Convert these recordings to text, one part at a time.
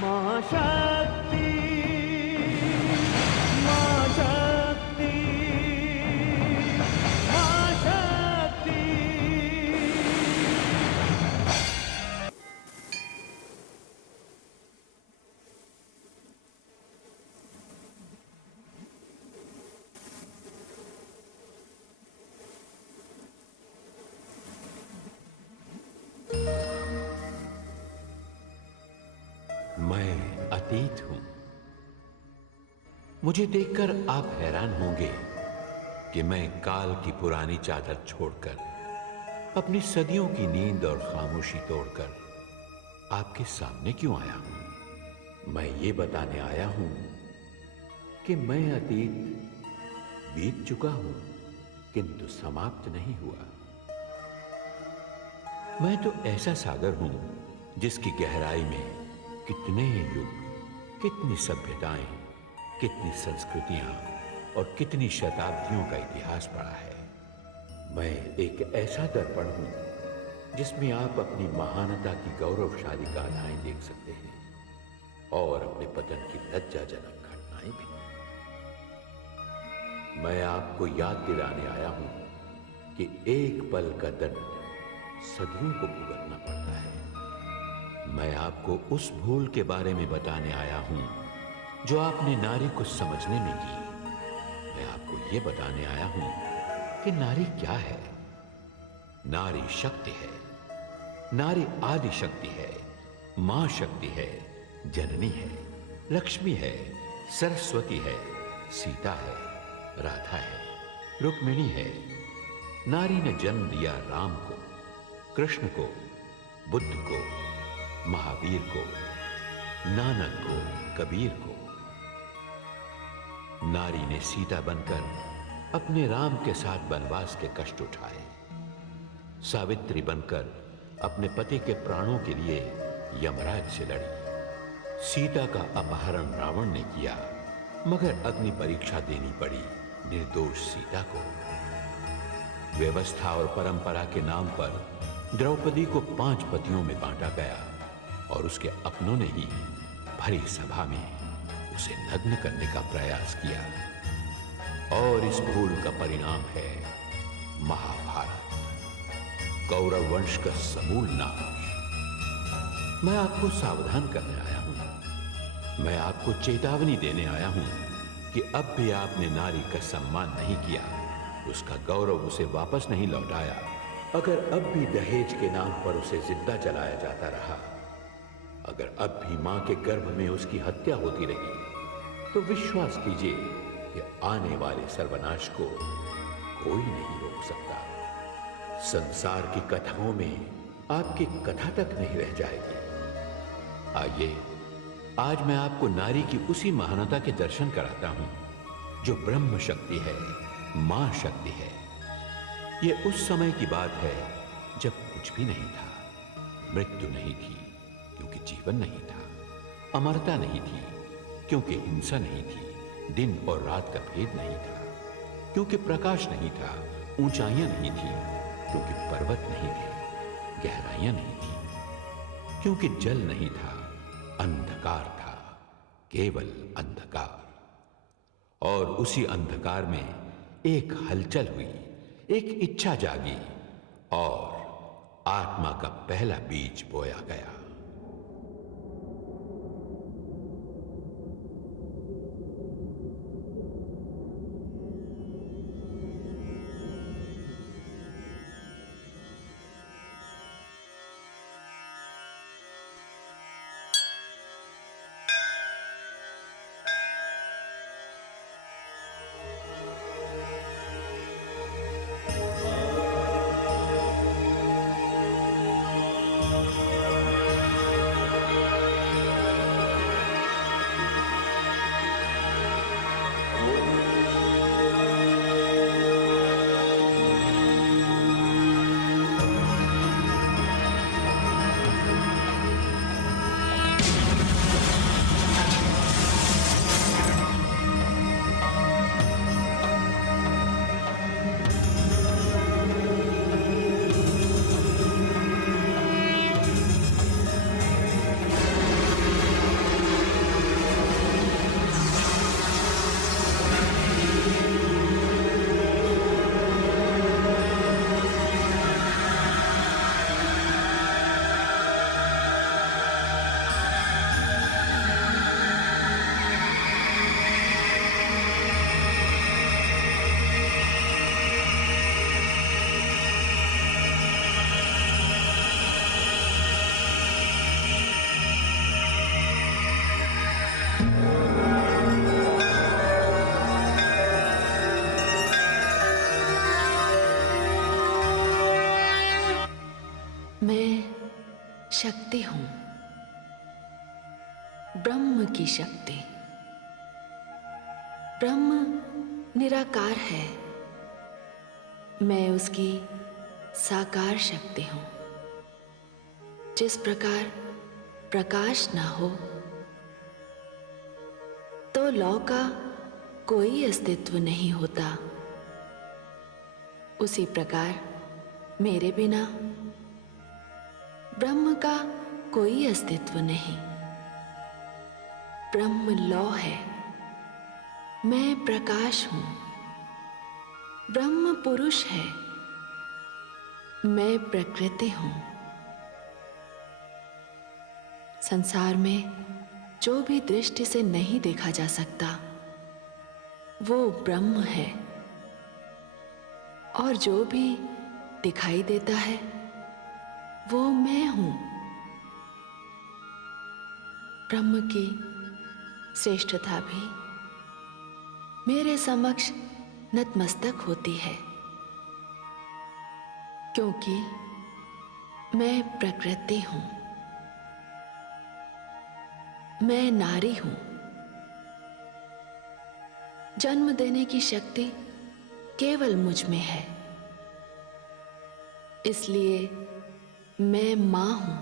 माँ शक्ति, माँ शक्ति, माँ शक्ति। मैं अतीत हूं। मुझे देखकर आप हैरान होंगे कि मैं काल की पुरानी चादर छोड़कर, अपनी सदियों की नींद और खामोशी तोड़कर आपके सामने क्यों आया हूं। मैं ये बताने आया हूं कि मैं अतीत बीत चुका हूं, किंतु समाप्त नहीं हुआ। मैं तो ऐसा सागर हूं जिसकी गहराई में कितने युग, कितनी सभ्यताएं, कितनी संस्कृतियां और कितनी शताब्दियों का इतिहास पड़ा है। मैं एक ऐसा दर्पण हूं जिसमें आप अपनी महानता की गौरवशाली गाथाएं देख सकते हैं और अपने पतन की लज्जाजनक घटनाएं भी। मैं आपको याद दिलाने आया हूं कि एक पल का दंड सदियों को भुगतना पड़ता है। मैं आपको उस भूल के बारे में बताने आया हूं जो आपने नारी को समझने में की। मैं आपको यह बताने आया हूं कि नारी क्या है। नारी शक्ति है, नारी आदि शक्ति है, मां शक्ति है, जननी है, लक्ष्मी है, सरस्वती है, सीता है, राधा है, रुक्मिणी है। नारी ने जन्म दिया राम को, कृष्ण को, बुद्ध को, महावीर को, नानक को, कबीर को। नारी ने सीता बनकर अपने राम के साथ वनवास के कष्ट उठाए। सावित्री बनकर अपने पति के प्राणों के लिए यमराज से लड़ी। सीता का अपहरण रावण ने किया, मगर अग्नि परीक्षा देनी पड़ी निर्दोष सीता को। व्यवस्था और परंपरा के नाम पर द्रौपदी को 5 पतियों में बांटा गया और उसके अपनों ने ही भरी सभा में उसे नग्न करने का प्रयास किया। और इस भूल का परिणाम है महाभारत, कौरव वंश का समूल नाश। मैं आपको सावधान करने आया हूं, मैं आपको चेतावनी देने आया हूं कि अब भी आपने नारी का सम्मान नहीं किया, उसका गौरव उसे वापस नहीं लौटाया, अगर अब भी दहेज के नाम पर उसे जिंदा जलाया जाता रहा, अगर अब भी मां के गर्भ में उसकी हत्या होती रही, तो विश्वास कीजिए कि आने वाले सर्वनाश को कोई नहीं रोक सकता। संसार की कथाओं में आपकी कथा तक नहीं रह जाएगी। आइए, आज मैं आपको नारी की उसी महानता के दर्शन कराता हूं जो ब्रह्म शक्ति है, मां शक्ति है। यह उस समय की बात है जब कुछ भी नहीं था, मृत्यु नहीं थी क्योंकि जीवन नहीं था, अमरता नहीं थी क्योंकि हिंसा नहीं थी, दिन और रात का भेद नहीं था क्योंकि प्रकाश नहीं था, ऊंचाइयां नहीं थी क्योंकि पर्वत नहीं थे, गहराइयां नहीं थी क्योंकि जल नहीं था, अंधकार था, केवल अंधकार। और उसी अंधकार में एक हलचल हुई, एक इच्छा जागी और आत्मा का पहला बीज बोया गया। शक्ति हूं, ब्रह्म की शक्ति। ब्रह्म निराकार है, मैं उसकी साकार शक्ति हूं। जिस प्रकार प्रकाश ना हो तो लौ का कोई अस्तित्व नहीं होता, उसी प्रकार मेरे बिना ब्रह्म का कोई अस्तित्व नहीं। ब्रह्म लौ है, मैं प्रकाश हूं। ब्रह्म पुरुष है, मैं प्रकृति हूं। संसार में जो भी दृष्टि से नहीं देखा जा सकता वो ब्रह्म है, और जो भी दिखाई देता है वो मैं हूं। ब्रह्म की श्रेष्ठता भी मेरे समक्ष नतमस्तक होती है, क्योंकि मैं प्रकृति हूं, मैं नारी हूं। जन्म देने की शक्ति केवल मुझ में है, इसलिए मैं मां हूं,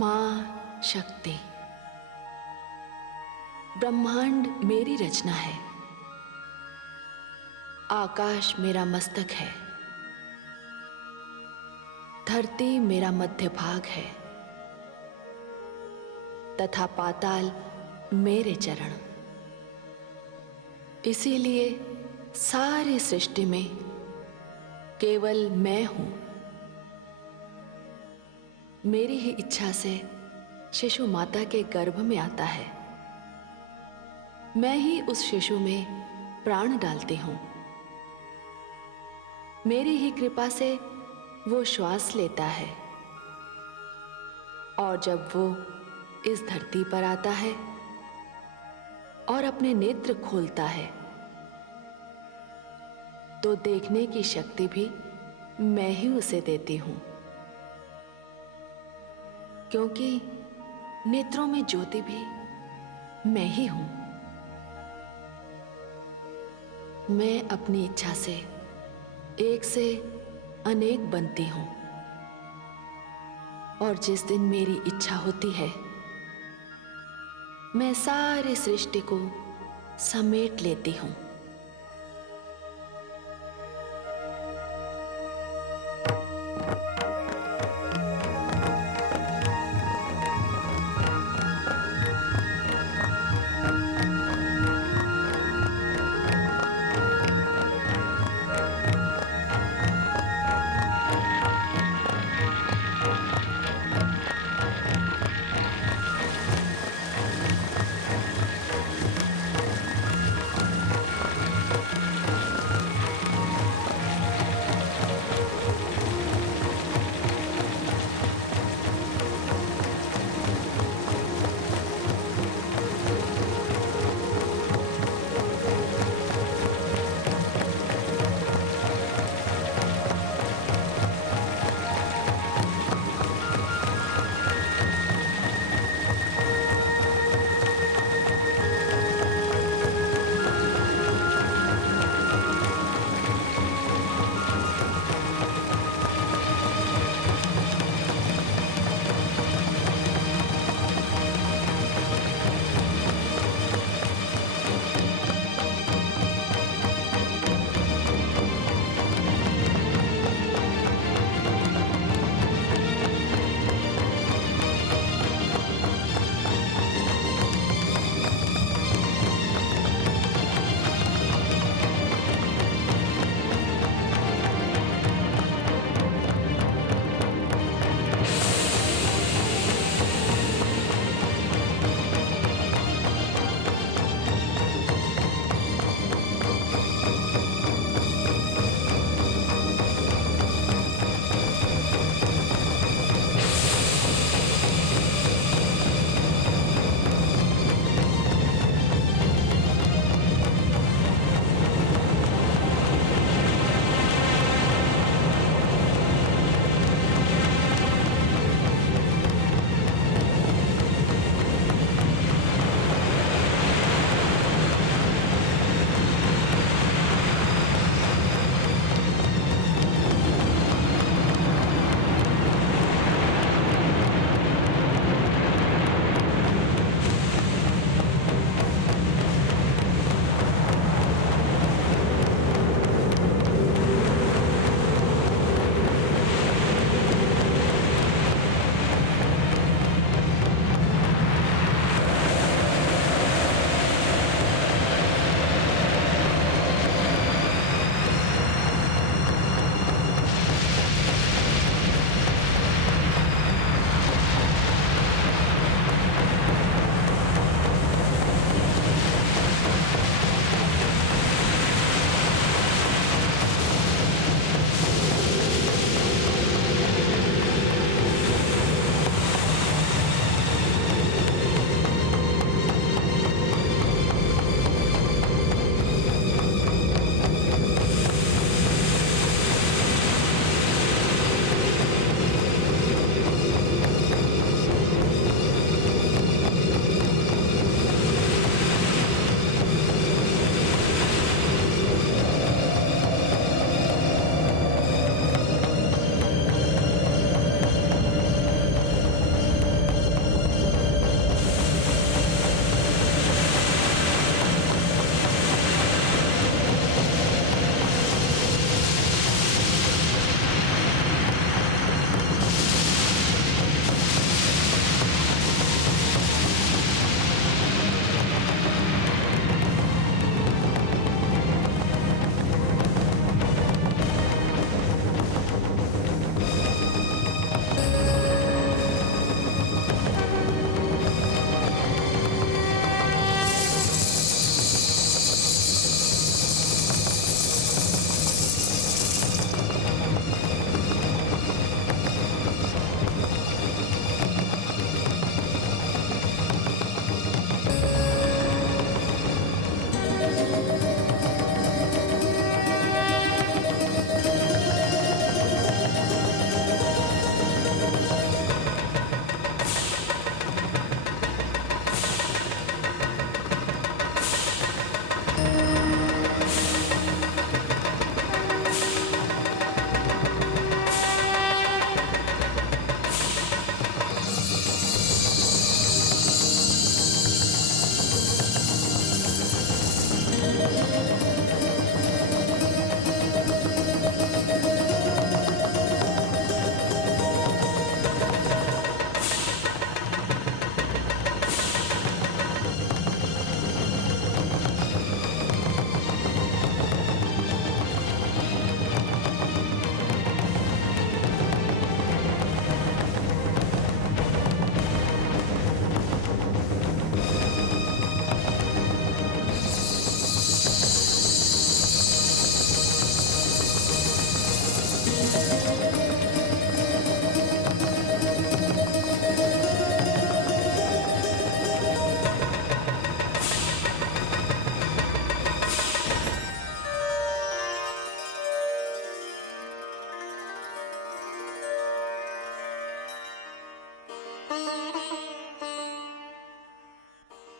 मां शक्ति। ब्रह्मांड मेरी रचना है, आकाश मेरा मस्तक है, धरती मेरा मध्य भाग है, तथा पाताल मेरे चरण। इसीलिए सारी सृष्टि में केवल मैं हूं। मेरी ही इच्छा से शिशु माता के गर्भ में आता है, मैं ही उस शिशु में प्राण डालती हूं। मेरी ही कृपा से वो श्वास लेता है, और जब वो इस धरती पर आता है और अपने नेत्र खोलता है तो देखने की शक्ति भी मैं ही उसे देती हूं, क्योंकि नेत्रों में ज्योति भी मैं ही हूं। मैं अपनी इच्छा से एक से अनेक बनती हूं, और जिस दिन मेरी इच्छा होती है मैं सारी सृष्टि को समेट लेती हूं।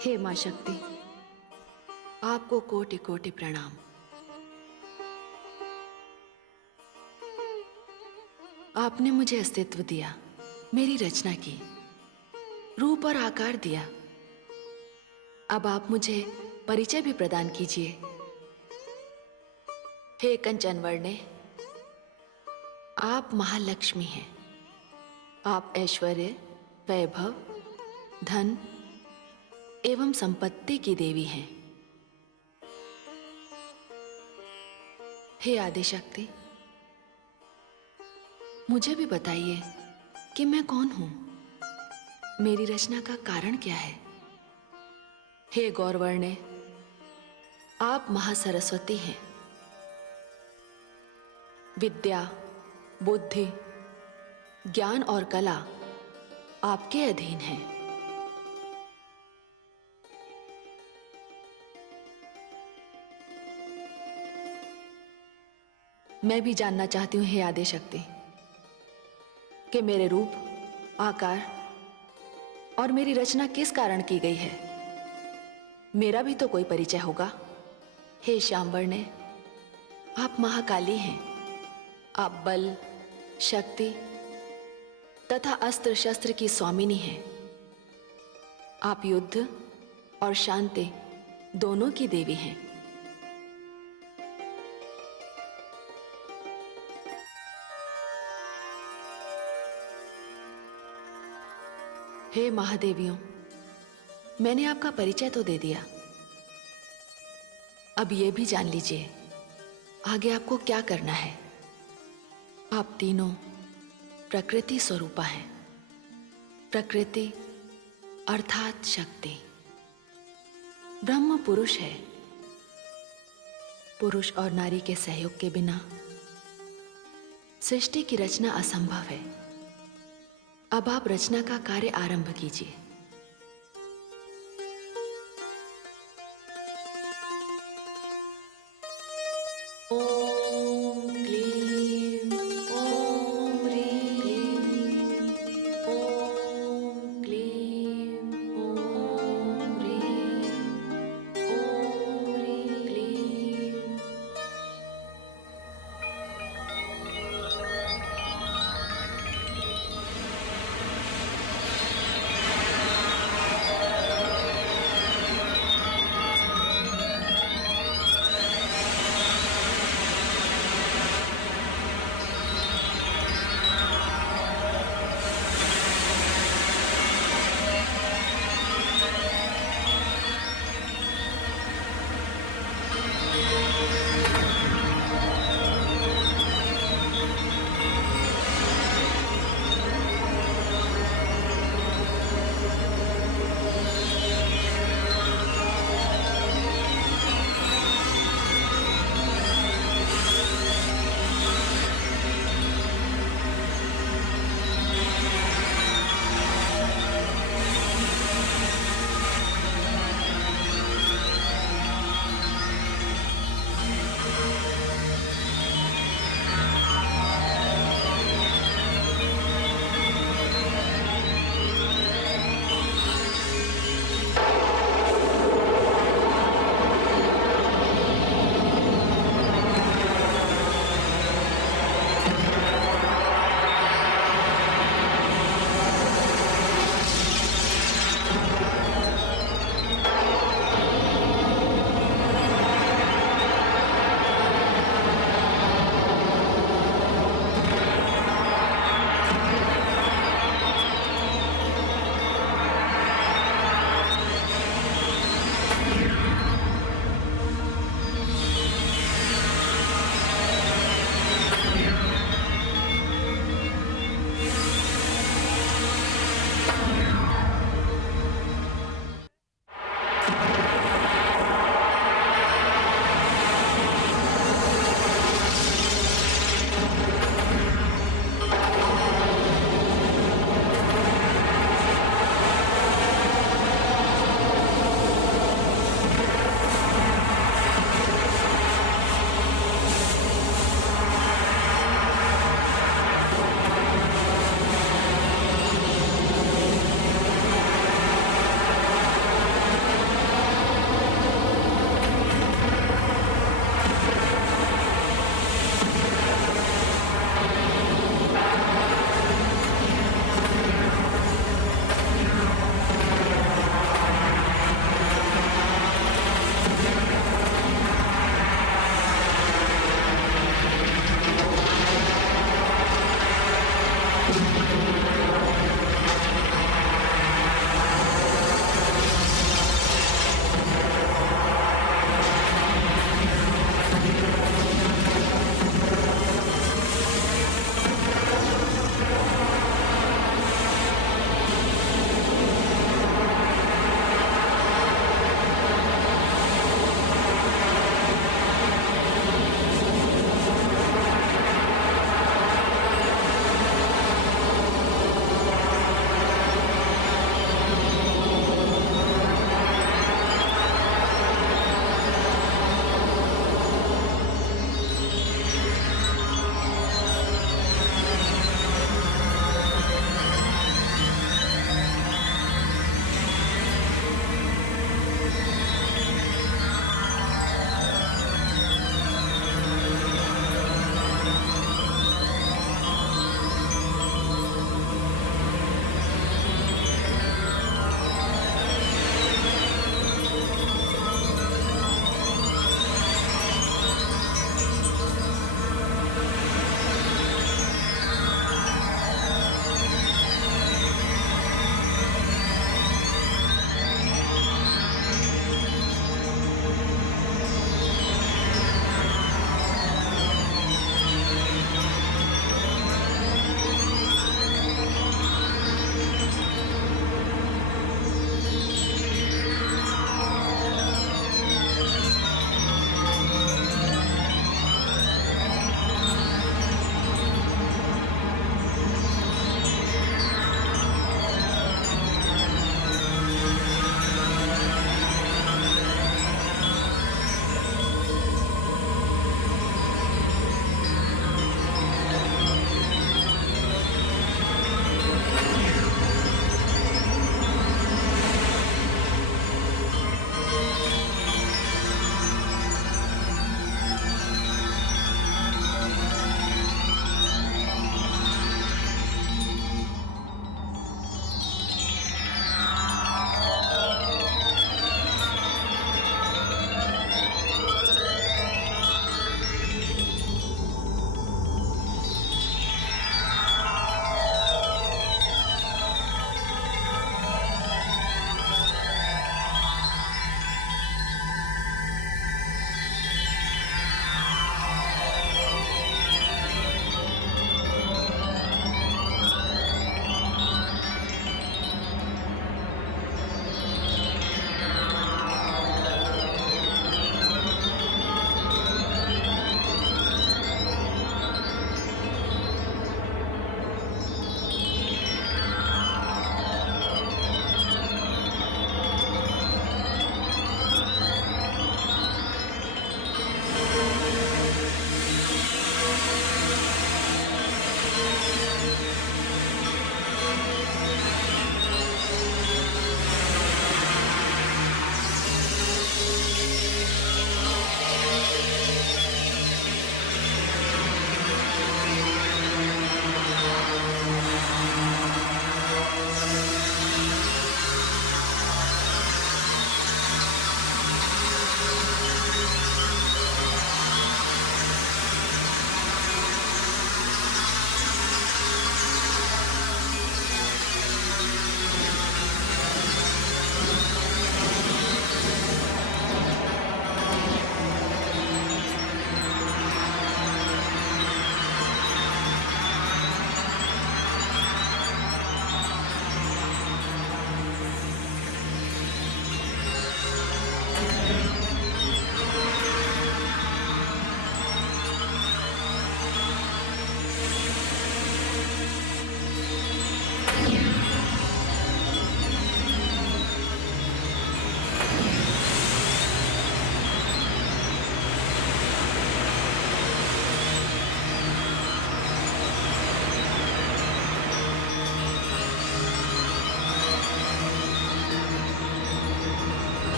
हे मां शक्ति, आपको कोटि कोटि प्रणाम। आपने मुझे अस्तित्व दिया, मेरी रचना की, रूप और आकार दिया। अब आप मुझे परिचय भी प्रदान कीजिए। हे कंचन वर्णे, आप महालक्ष्मी हैं। आप ऐश्वर्य, वैभव, धन एवं संपत्ति की देवी हैं। हे आदिशक्ति, मुझे भी बताइए कि मैं कौन हूं, मेरी रचना का कारण क्या है। हे गौरवर्णे, आप महासरस्वती हैं। विद्या, बुद्धि, ज्ञान और कला आपके अधीन है। मैं भी जानना चाहती हूं हे आदिशक्ति कि मेरे रूप, आकार और मेरी रचना किस कारण की गई है। मेरा भी तो कोई परिचय होगा। हे श्यामवर्णे, आप महाकाली हैं। आप बल, शक्ति तथा अस्त्र शस्त्र की स्वामिनी हैं। आप युद्ध और शांति दोनों की देवी हैं। हे महादेवियों, मैंने आपका परिचय तो दे दिया, अब ये भी जान लीजिए आगे आपको क्या करना है। आप तीनों प्रकृति स्वरूपा हैं। प्रकृति अर्थात शक्ति। ब्रह्म पुरुष है। पुरुष और नारी के सहयोग के बिना सृष्टि की रचना असंभव है। अब आप रचना का कार्य आरंभ कीजिए। ओम क्लीं, ओम ह्रीं, ओम क्लीं, ओम ह्रीं, ओम ह्रीं क्लीं।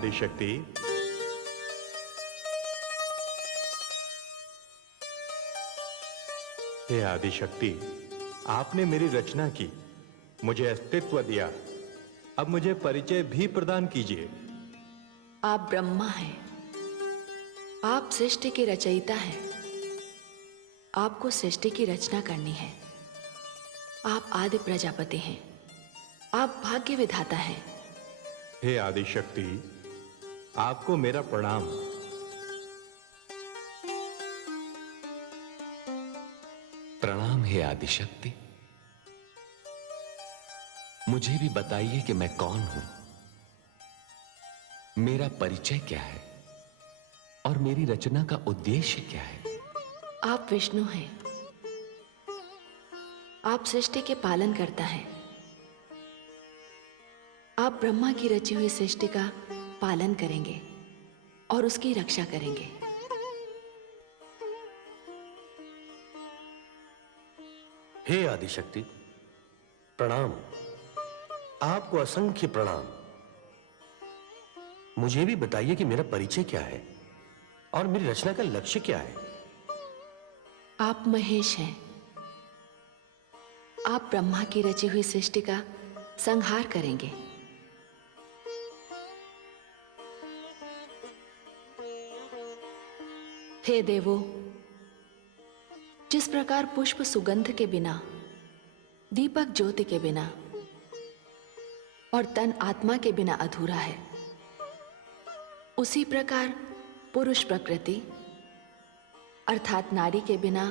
आदिशक्ति। हे आदिशक्ति, आपने मेरी रचना की, मुझे अस्तित्व दिया, अब मुझे परिचय भी प्रदान कीजिए। आप ब्रह्मा हैं, आप सृष्टि के रचयिता हैं। आपको सृष्टि की रचना करनी है। आप आदि प्रजापति हैं, आप भाग्य विधाता हैं। हे आदिशक्ति, आपको मेरा प्रणाम। प्रणाम हे आदिशक्ति। मुझे भी बताइए कि मैं कौन हूं, मेरा परिचय क्या है और मेरी रचना का उद्देश्य क्या है। आप विष्णु हैं, आप सृष्टि के पालन करता है। आप ब्रह्मा की रची हुई सृष्टि का पालन करेंगे और उसकी रक्षा करेंगे। हे आदिशक्ति, प्रणाम। आपको असंख्य प्रणाम। मुझे भी बताइए कि मेरा परिचय क्या है और मेरी रचना का लक्ष्य क्या है। आप महेश हैं, आप ब्रह्मा की रची हुई सृष्टि का संहार करेंगे। हे देवो, जिस प्रकार पुष्प सुगंध के बिना, दीपक ज्योति के बिना और तन आत्मा के बिना अधूरा है, उसी प्रकार पुरुष प्रकृति अर्थात नारी के बिना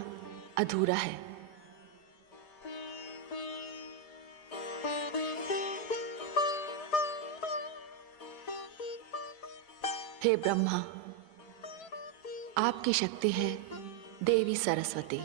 अधूरा है। हे ब्रह्मा, आपकी शक्ति है देवी सरस्वती।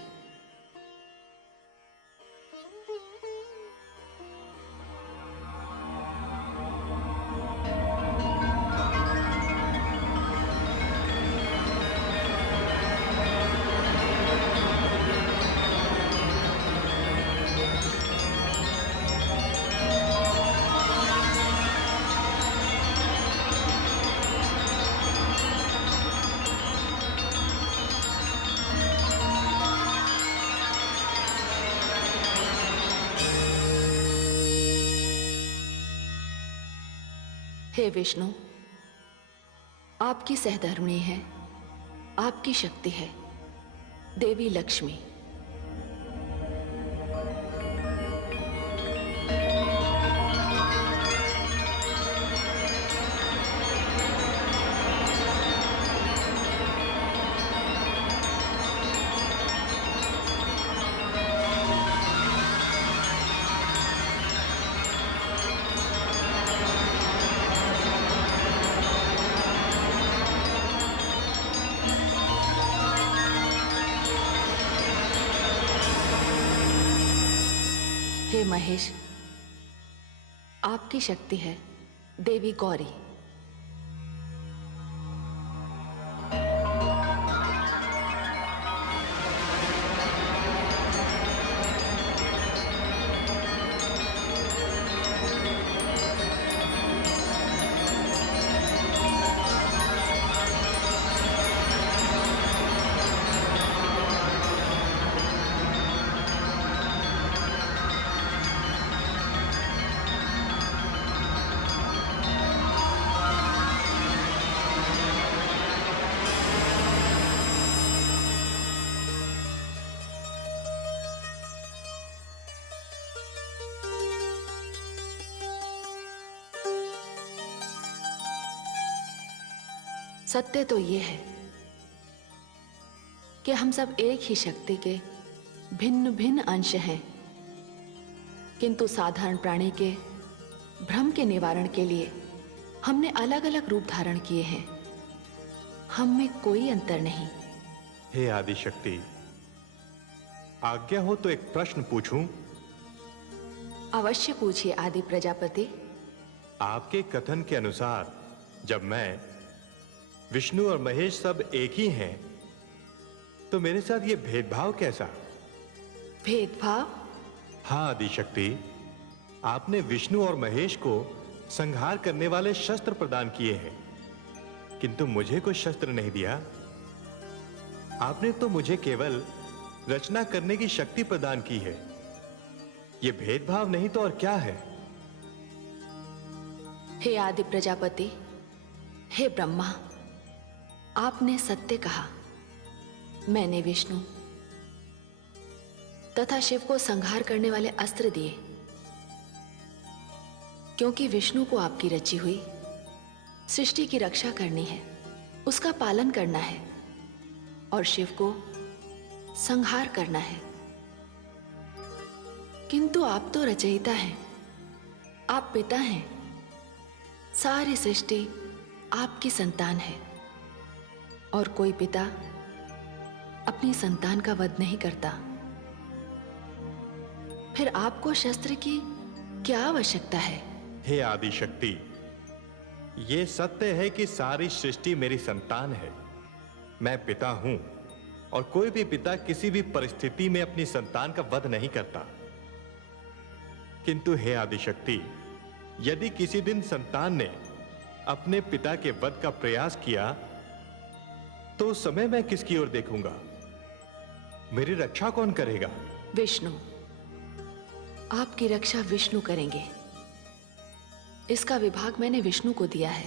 हे विष्णु, आपकी सहधर्मिणी है, आपकी शक्ति है देवी लक्ष्मी। हे महेश, आपकी शक्ति है देवी गौरी। सत्य तो ये है कि हम सब एक ही शक्ति के भिन्न भिन्न अंश हैं, किंतु साधारण प्राणी के भ्रम के निवारण के लिए हमने अलग अलग रूप धारण किए हैं। हम में कोई अंतर नहीं। हे आदिशक्ति, आज्ञा हो तो एक प्रश्न पूछूं? अवश्य पूछिए आदि प्रजापति। आपके कथन के अनुसार जब मैं, विष्णु और महेश सब एक ही हैं, तो मेरे साथ ये भेदभाव कैसा? भेदभाव? हाँ आदिशक्ति, आपने विष्णु और महेश को संहार करने वाले शस्त्र प्रदान किए हैं, किंतु मुझे कोई शस्त्र नहीं दिया। आपने तो मुझे केवल रचना करने की शक्ति प्रदान की है। यह भेदभाव नहीं तो और क्या है? हे आदि प्रजापति, हे ब्रह्मा, आपने सत्य कहा। मैंने विष्णु तथा शिव को संहार करने वाले अस्त्र दिए, क्योंकि विष्णु को आपकी रची हुई सृष्टि की रक्षा करनी है, उसका पालन करना है, और शिव को संहार करना है। किंतु आप तो रचयिता हैं, आप पिता हैं, सारी सृष्टि आपकी संतान है, और कोई पिता अपनी संतान का वध नहीं करता। फिर आपको शस्त्र की क्या आवश्यकता है? हे आदि शक्ति, यह सत्य है कि सारी सृष्टि मेरी संतान है। मैं पिता हूं, और कोई भी पिता किसी भी परिस्थिति में अपनी संतान का वध नहीं करता। किंतु हे आदि शक्ति, यदि किसी दिन संतान ने अपने पिता के वध का प्रयास किया, तो उस समय मैं किसकी ओर देखूंगा? मेरी रक्षा कौन करेगा? विष्णु। आपकी रक्षा विष्णु करेंगे। इसका विभाग मैंने विष्णु को दिया है।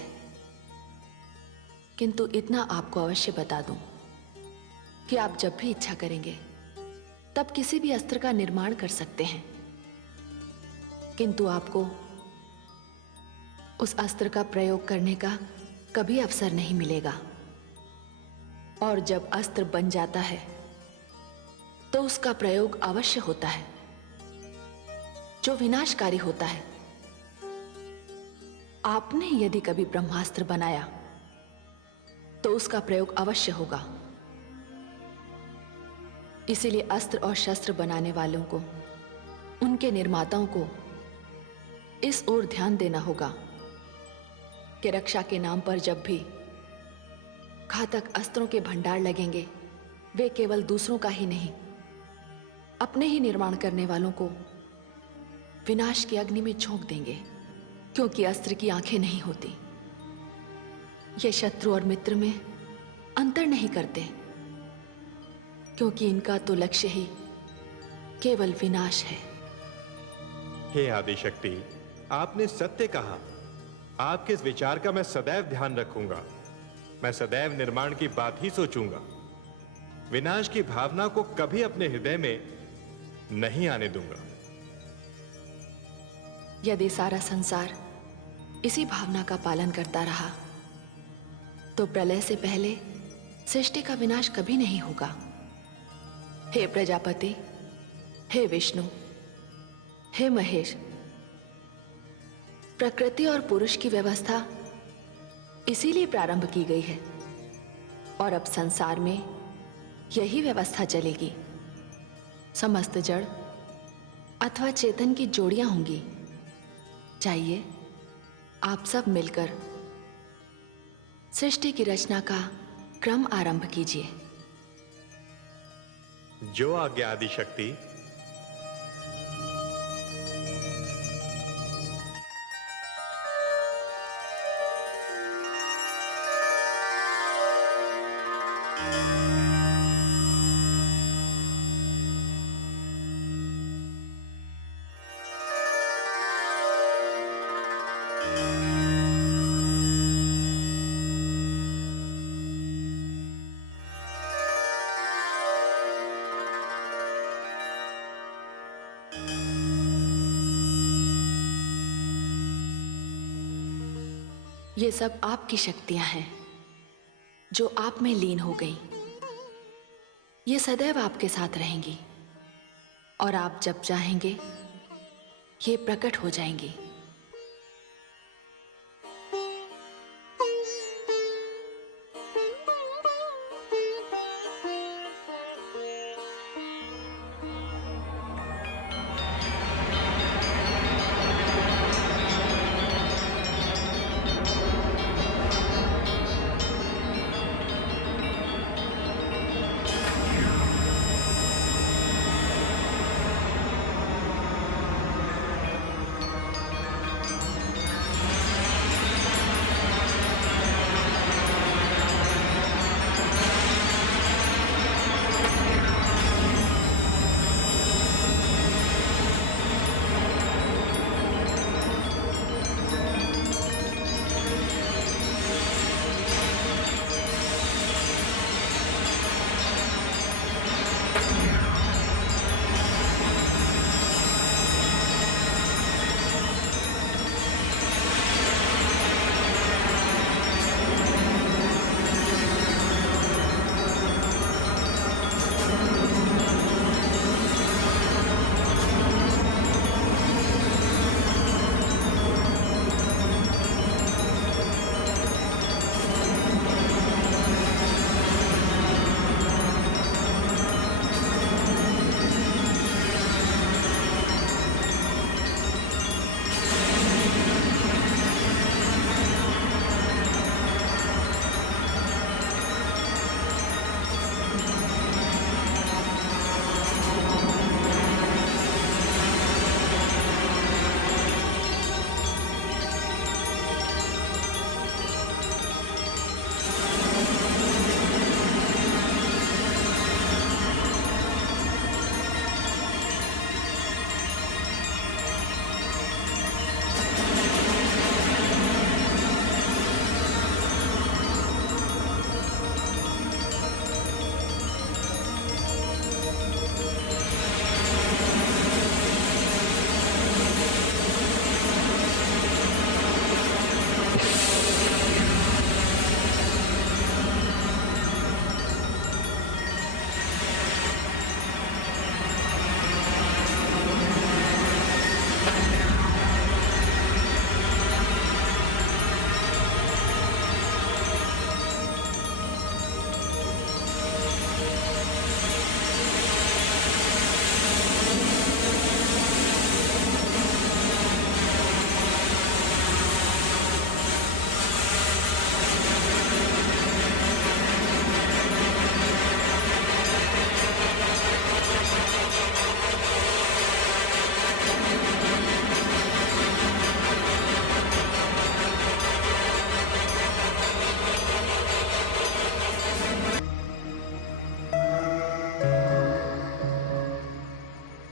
किंतु इतना आपको अवश्य बता दूं कि आप जब भी इच्छा करेंगे तब किसी भी अस्त्र का निर्माण कर सकते हैं, किंतु आपको उस अस्त्र का प्रयोग करने का कभी अवसर नहीं मिलेगा। और जब अस्त्र बन जाता है तो उसका प्रयोग अवश्य होता है, जो विनाशकारी होता है। आपने यदि कभी ब्रह्मास्त्र बनाया तो उसका प्रयोग अवश्य होगा। इसीलिए अस्त्र और शस्त्र बनाने वालों को, उनके निर्माताओं को इस ओर ध्यान देना होगा कि रक्षा के नाम पर जब भी घातक अस्त्रों के भंडार लगेंगे, वे केवल दूसरों का ही नहीं, अपने ही निर्माण करने वालों को विनाश की अग्नि में झोंक देंगे, क्योंकि अस्त्र की आंखें नहीं होती। ये शत्रु और मित्र में अंतर नहीं करते, क्योंकि इनका तो लक्ष्य ही केवल विनाश है। हे आदि शक्ति, आपने सत्य कहा। आपके इस विचार का मैं सदैव ध्यान रखूंगा। मैं सदैव निर्माण की बात ही सोचूंगा। विनाश की भावना को कभी अपने हृदय में नहीं आने दूंगा। यदि सारा संसार इसी भावना का पालन करता रहा तो प्रलय से पहले सृष्टि का विनाश कभी नहीं होगा। हे प्रजापति, हे विष्णु, हे महेश, प्रकृति और पुरुष की व्यवस्था इसीलिए प्रारंभ की गई है, और अब संसार में यही व्यवस्था चलेगी। समस्त जड़ अथवा चेतन की जोड़ियां होंगी। चाहिए आप सब मिलकर सृष्टि की रचना का क्रम आरंभ कीजिए। जो आज्ञा आदि शक्ति। ये सब आपकी शक्तियां हैं जो आप में लीन हो गई। ये सदैव आपके साथ रहेंगी, और आप जब चाहेंगे ये प्रकट हो जाएंगी।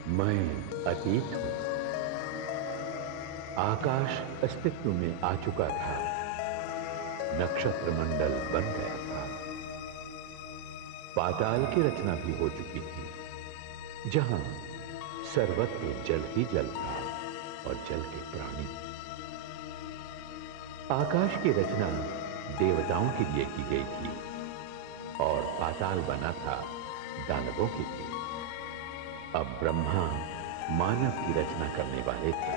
मैं अतीत हूं। आकाश अस्तित्व में आ चुका था, नक्षत्र मंडल बन गया था, पाताल की रचना भी हो चुकी थी, जहां सर्वत्र जल ही जल था और जल के प्राणी। आकाश की रचना देवताओं के लिए की गई थी और पाताल बना था दानवों के लिए। अब ब्रह्मा मानव की रचना करने वाले थे,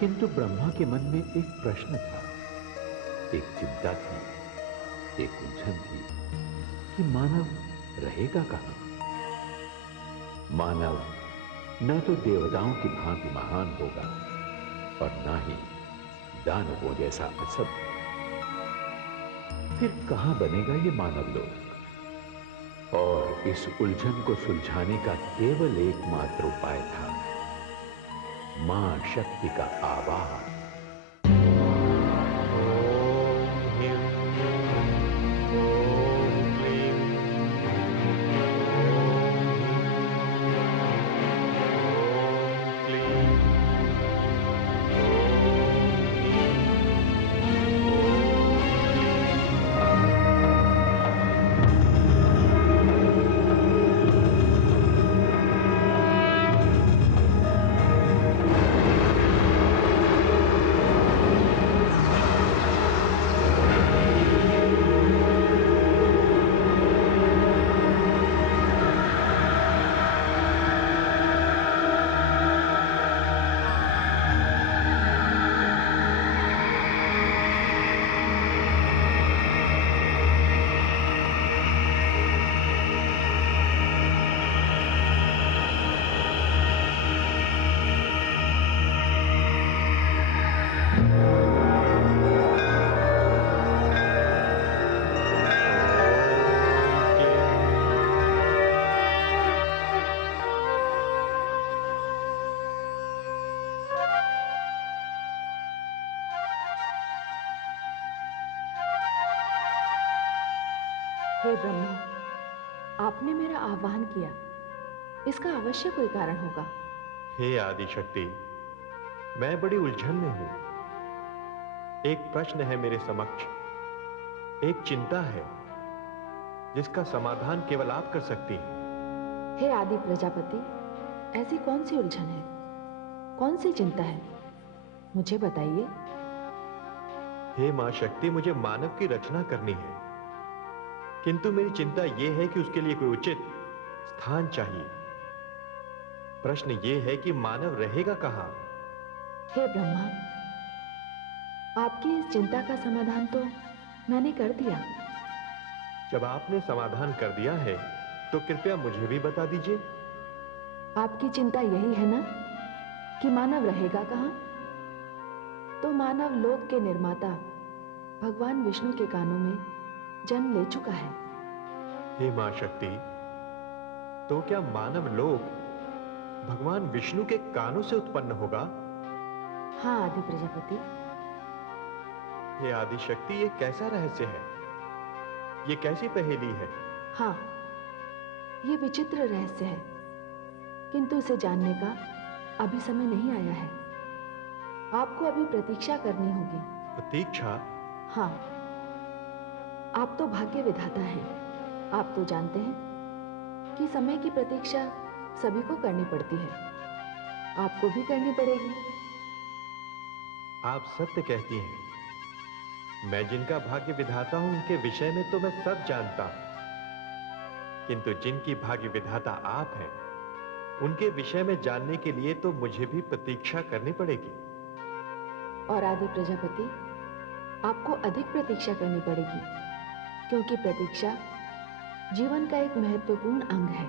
किंतु ब्रह्मा के मन में एक प्रश्न था, एक चिंता थी, एक उलझन थी कि मानव रहेगा कहां। मानव न तो देवताओं की भांति महान होगा और न ही दानवों जैसा असभ्य। फिर कहां बनेगा ये मानव लोक? और इस उलझन को सुलझाने का केवल एकमात्र उपाय था मां शक्ति का आवाहन। हे ब्रह्मा, आपने मेरा आह्वान किया, इसका अवश्य कोई कारण होगा। हे आदिशक्ति, मैं बड़ी उलझन में हूं। एक प्रश्न है मेरे समक्ष, एक चिंता है जिसका समाधान केवल आप कर सकती हैं। हे आदि प्रजापति, ऐसी कौन सी उलझन है, कौन सी चिंता है, मुझे बताइए। हे मां शक्ति, मुझे मानव की रचना करनी है, किंतु मेरी चिंता यह है कि उसके लिए कोई उचित स्थान चाहिए। प्रश्न यह है कि मानव रहेगा कहां? हे ब्रह्मा, आपकी इस चिंता का समाधान तो मैंने कर दिया। जब आपने समाधान कर दिया है तो कृपया मुझे भी बता दीजिए। आपकी चिंता यही है ना कि मानव रहेगा कहां? तो मानव लोक के निर्माता भगवान विष्णु के कानों में जन्म ले चुका है। हे मां शक्ति, तो क्या मानव लोक भगवान विष्णु के कानों से उत्पन्न होगा? हाँ आदि प्रजापति। हे आदि शक्ति, ये कैसा रहस्य है? ये कैसी पहेली है? हाँ, ये विचित्र रहस्य है, किंतु इसे जानने का अभी समय नहीं आया है। आपको अभी प्रतीक्षा करनी होगी। प्रतीक्षा? हाँ, आप तो भाग्य विधाता हैं। आप तो जानते हैं कि समय की प्रतीक्षा सभी को करनी पड़ती है, आपको भी करनी पड़ेगी। आप सत्य कहती हैं। मैं जिनका भाग्य विधाता हूं उनके विषय में तो मैं सब जानता हूं, किंतु जिनकी भाग्य विधाता आप हैं उनके विषय में जानने के लिए तो मुझे भी प्रतीक्षा करनी पड़ेगी। और आदि प्रजापति, आपको अधिक प्रतीक्षा करनी पड़ेगी, क्योंकि प्रतीक्षा जीवन का एक महत्वपूर्ण अंग है।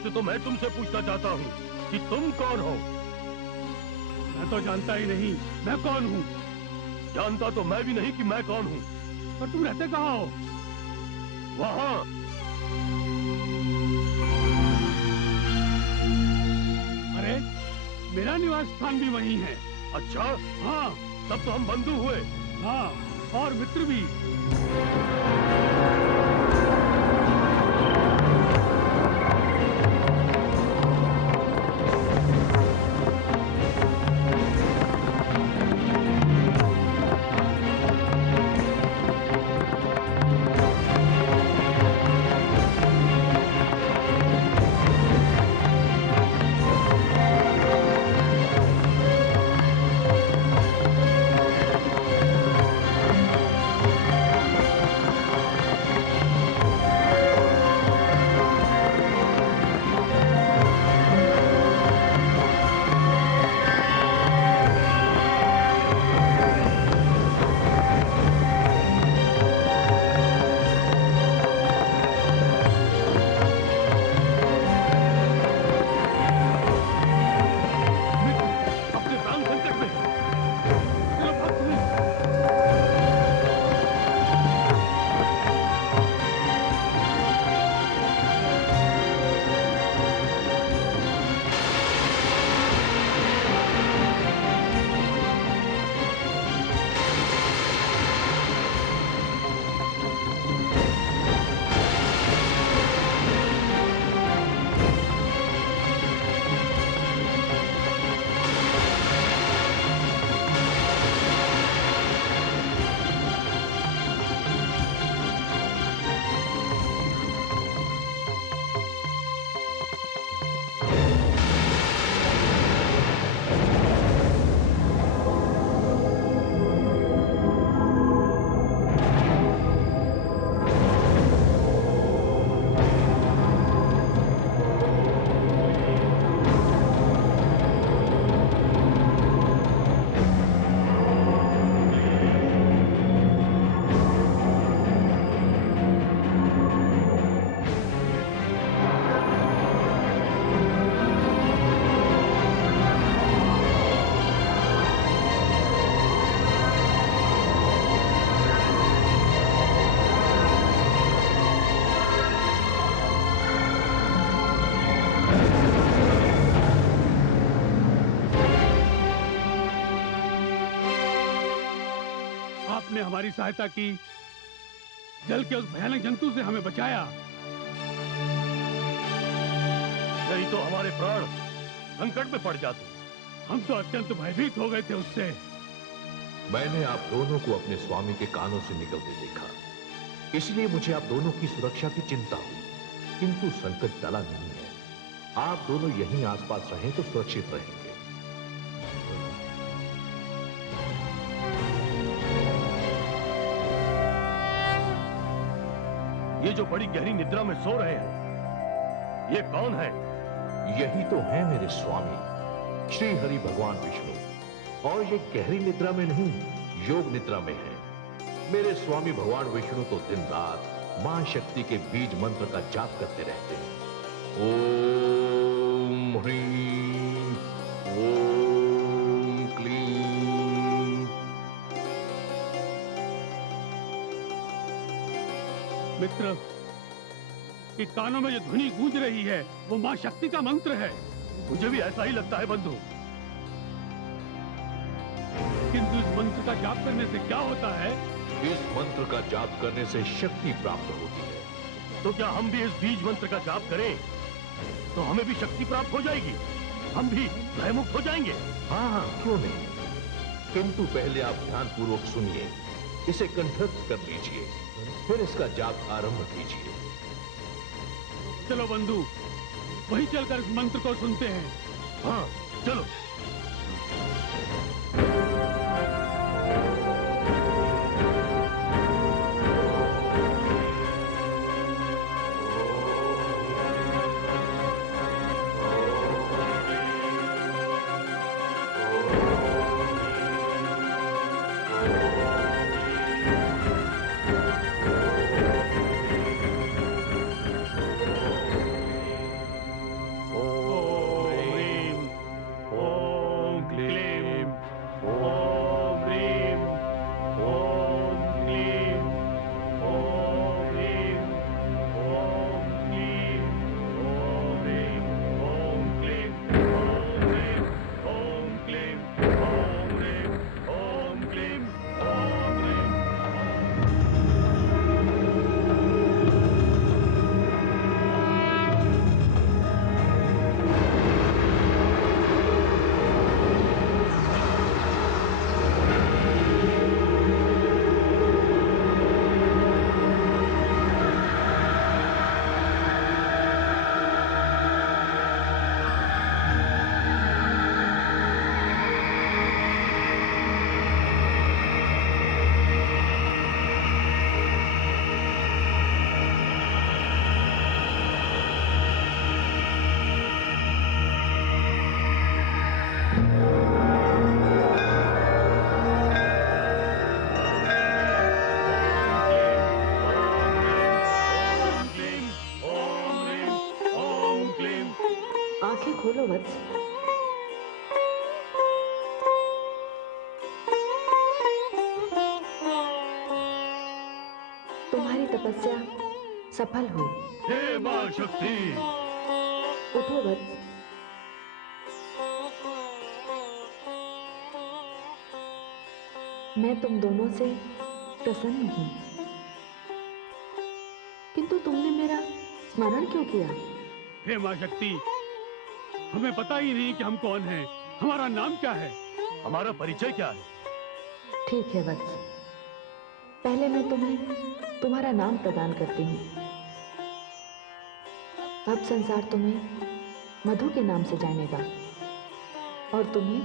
प्रश्न तो मैं तुमसे पूछना चाहता हूँ कि तुम कौन हो? मैं तो जानता ही नहीं मैं कौन हूँ। जानता तो मैं भी नहीं कि मैं कौन हूँ। पर तुम रहते कहाँ हो? वहाँ। अरे मेरा निवास स्थान भी वही है। अच्छा, हाँ तब तो हम बंधु हुए। हाँ, और मित्र भी। अपने प्राण संकट में। चलो भक्त में। आपने हमारी सहायता की, जल के उस भयानक जंतु से हमें बचाया। नहीं तो हमारे प्राण संकट में पड़ जाते। हम तो अत्यंत भयभीत हो गए थे उससे। मैंने आप दोनों को अपने स्वामी के कानों से निकलते देखा, इसलिए मुझे आप दोनों की सुरक्षा की चिंता हुई। किंतु संकट टला नहीं है। आप दोनों यहीं आसपास रहें तो सुरक्षित रहेंगे। ये जो बड़ी गहरी निद्रा में सो रहे हैं, ये कौन है? यही तो है मेरे स्वामी श्री हरि भगवान विष्णु। और ये गहरी निद्रा में नहीं, योग निद्रा में है। मेरे स्वामी भगवान विष्णु तो दिन रात मां शक्ति के बीज मंत्र का जाप करते रहते हैं। ओम ह्रीं, ओम क्लीं। मित्र, कि कानों में जो ध्वनि गूंज रही है वो मां शक्ति का मंत्र है। मुझे भी ऐसा ही लगता है बंधु। किंतु इस मंत्र का जाप करने से क्या होता है? इस मंत्र का जाप करने से शक्ति प्राप्त होती है। तो क्या हम भी इस बीज मंत्र का जाप करें तो हमें भी शक्ति प्राप्त हो जाएगी? हम भी भयमुक्त हो जाएंगे? हाँ हाँ, क्यों नहीं। किंतु पहले आप ध्यानपूर्वक सुनिए, इसे कंठस्थ कर लीजिए, फिर इसका जाप आरंभ कीजिए। चलो बंधु, वहीं चलकर इस मंत्र को सुनते हैं। हाँ चलो। वत्स। तुम्हारी तपस्या सफल हुई। हे मां शक्ति, उठो वत्स। मैं तुम दोनों से प्रसन्न हूं, किंतु तुमने मेरा स्मरण क्यों किया? हे मां शक्ति, हमें पता ही नहीं कि हम कौन हैं, हमारा नाम क्या है, हमारा परिचय क्या है? ठीक है वत्स, पहले मैं तुम्हें तुम्हारा नाम प्रदान करती हूँ। अब संसार तुम्हें मधु के नाम से जानेगा और तुम्हें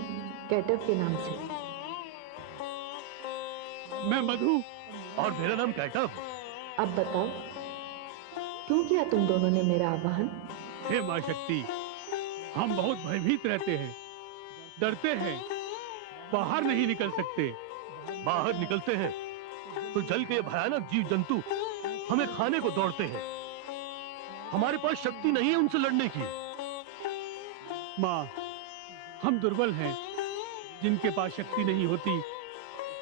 कैटव के नाम से। मैं मधु। और मेरा नाम कैटव। अब बताओ, क्यों किया तुम दोनों ने मेरा आह्वान? हे मां शक्ति, हम बहुत भयभीत रहते हैं, डरते हैं, बाहर नहीं निकल सकते। बाहर निकलते हैं तो जल के भयानक जीव जंतु हमें खाने को दौड़ते हैं। हमारे पास शक्ति नहीं है उनसे लड़ने की। माँ, हम दुर्बल हैं, जिनके पास शक्ति नहीं होती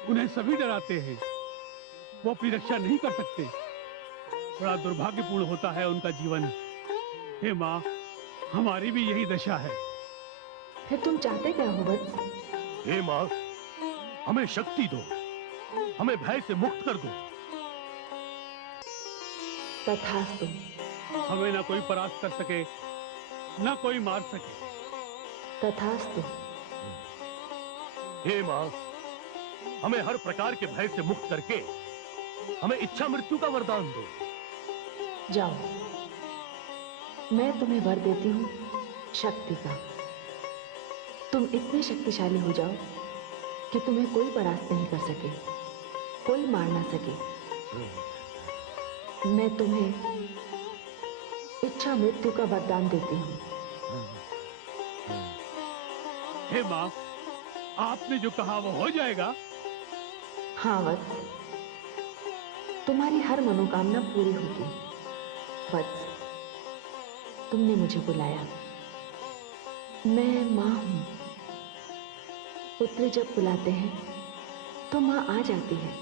उन्हें सभी डराते हैं, वो अपनी रक्षा नहीं कर सकते। बड़ा दुर्भाग्यपूर्ण होता है उनका जीवन। हे माँ, हमारी भी यही दशा है। फिर तुम चाहते क्या हो वत्स? हे माँ, हमें शक्ति दो, हमें भय से मुक्त कर दो। तथास्तु। हमें ना कोई परास्त कर सके, ना कोई मार सके। तथास्तु। हे माँ, हमें हर प्रकार के भय से मुक्त करके हमें इच्छा मृत्यु का वरदान दो। जाओ, मैं तुम्हें वर देती हूँ शक्ति का। तुम इतने शक्तिशाली हो जाओ कि तुम्हें कोई परास्त नहीं कर सके, कोई मार ना सके। मैं तुम्हें इच्छा मृत्यु का वरदान देती हूँ। हे माँ, आपने जो कहा वो हो जाएगा। हाँ वत्स, तुम्हारी हर मनोकामना पूरी होगी। वत्स, तुमने मुझे बुलाया, मैं माँ हूं। पुत्र जब बुलाते हैं तो माँ आ जाती है।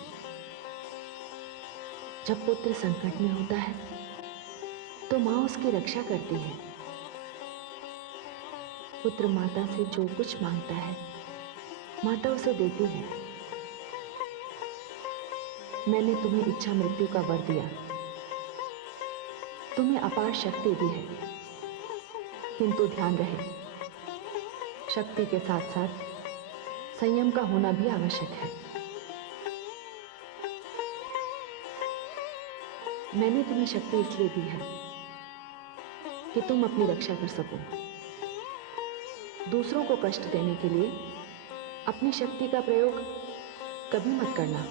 जब पुत्र संकट में होता है तो माँ उसकी रक्षा करती है। पुत्र माता से जो कुछ मांगता है माता उसे देती है। मैंने तुम्हें इच्छा मृत्यु का वर दिया, तुम्हें अपार शक्ति दी है, किंतु ध्यान रहे, शक्ति के साथ साथ संयम का होना भी आवश्यक है। मैंने तुम्हें शक्ति इसलिए दी है कि तुम अपनी रक्षा कर सको। दूसरों को कष्ट देने के लिए अपनी शक्ति का प्रयोग कभी मत करना।